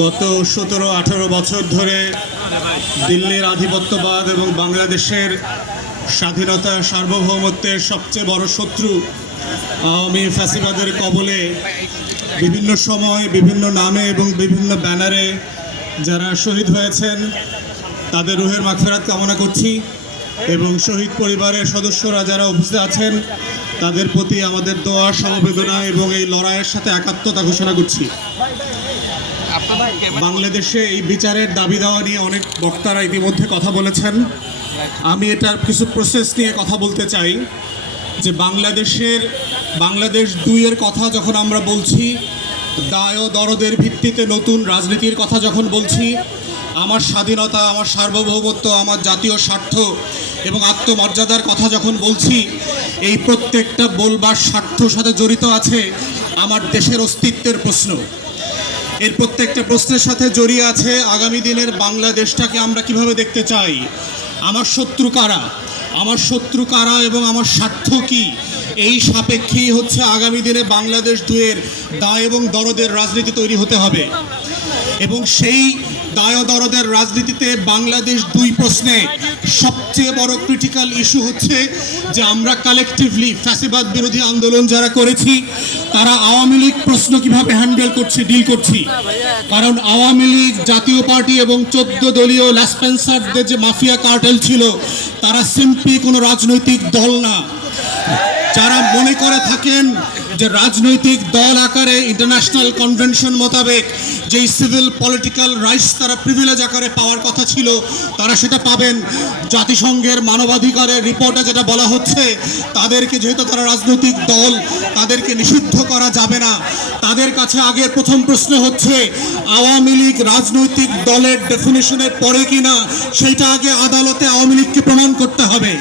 গত 17-18 বছর ধরে দিল্লির আধিপত্যবাদ এবং বাংলাদেশের স্বাধীনতা সার্বভৌমত্বের সবচেয়ে বড় শত্রু আওয়ামী ফ্যাসিবাদের কবলে বিভিন্ন সময় বিভিন্ন নামে এবং বিভিন্ন ব্যানারে যারা শহীদ হয়েছেন তাদের রুহের মাগফিরাত কামনা করছি এবং শহীদ পরিবারের সদস্যরা যারা উপস্থিত আছেন তাদের প্রতি আমাদের দোয়া সমবেদনা এবং এই লড়াইয়ের সাথে একাত্মতা ঘোষণা করছি। বাংলাদেশে এই বিচারের দাবি দেওয়া নিয়ে অনেক বক্তারা ইতিমধ্যে কথা বলেছেন। আমি এটার কিছু প্রসেস নিয়ে কথা বলতে চাই যে বাংলাদেশ 2-এর কথা যখন আমরা বলছি, দায় ও দরদের ভিত্তিতে নতুন রাজনীতির কথা যখন বলছি, আমার স্বাধীনতা, আমার সার্বভৌমত্ব, আমার জাতীয় স্বার্থ এবং আত্মমর্যাদার কথা যখন বলছি, এই প্রত্যেকটা বলবার স্বার্থর সাথে জড়িত আছে আমার দেশের অস্তিত্বের প্রশ্ন। এর প্রত্যেকটা প্রশ্নের সাথে জড়িয়ে আছে আগামী দিনের বাংলাদেশটাকে আমরা কিভাবে দেখতে চাই, আমার শত্রু কারা এবং আমার স্বার্থ কি। এই সাপেক্ষেই হচ্ছে আগামী দিনে বাংলাদেশ 2-এর দায় এবং দরদের রাজনীতি তৈরি হতে হবে এবং সেই দায় ও দরদের রাজনীতিতে বাংলাদেশ 2 প্রশ্নে সবচেয়ে বড় ক্রিটিক্যাল ইস্যু হচ্ছে যে আমরা কালেকটিভলি ফ্যাসিবাদ বিরোধী আন্দোলন যারা করেছি তারা আওয়ামী লীগ প্রশ্ন কিভাবে হ্যান্ডেল করছি, ডিল করছি। কারণ আওয়ামী লীগ, জাতীয় পার্টি এবং 14 দলীয় ল্যাসপেন্সারদের যে মাফিয়া কার্টেল ছিল তারা সিম্পলি কোনো রাজনৈতিক দল না। যারা মনে করে থাকেন যে রাজনৈতিক দল আকারে ইন্টারন্যাশনাল কনভেনশন মোতাবেক যেই সিভিল পলিটিক্যাল রাইটস তারা প্রিভিলেজ আকারে পাওয়ার কথা ছিল তারা সেটা পাবেন। জাতিসংঘের মানবাধিকারের রিপোর্টে যেটা বলা হচ্ছে তাদেরকে যেহেতু তারা রাজনৈতিক দল তাদেরকে নিষিদ্ধ করা যাবে না। তাদের কাছে আগে প্রথম প্রশ্ন হচ্ছে আওয়ামী লীগ রাজনৈতিক দলের ডেফিনেশনের পরে কিনা সেইটা আগে আদালতে আওয়ামী লীগকে প্রমাণ করতে হবে।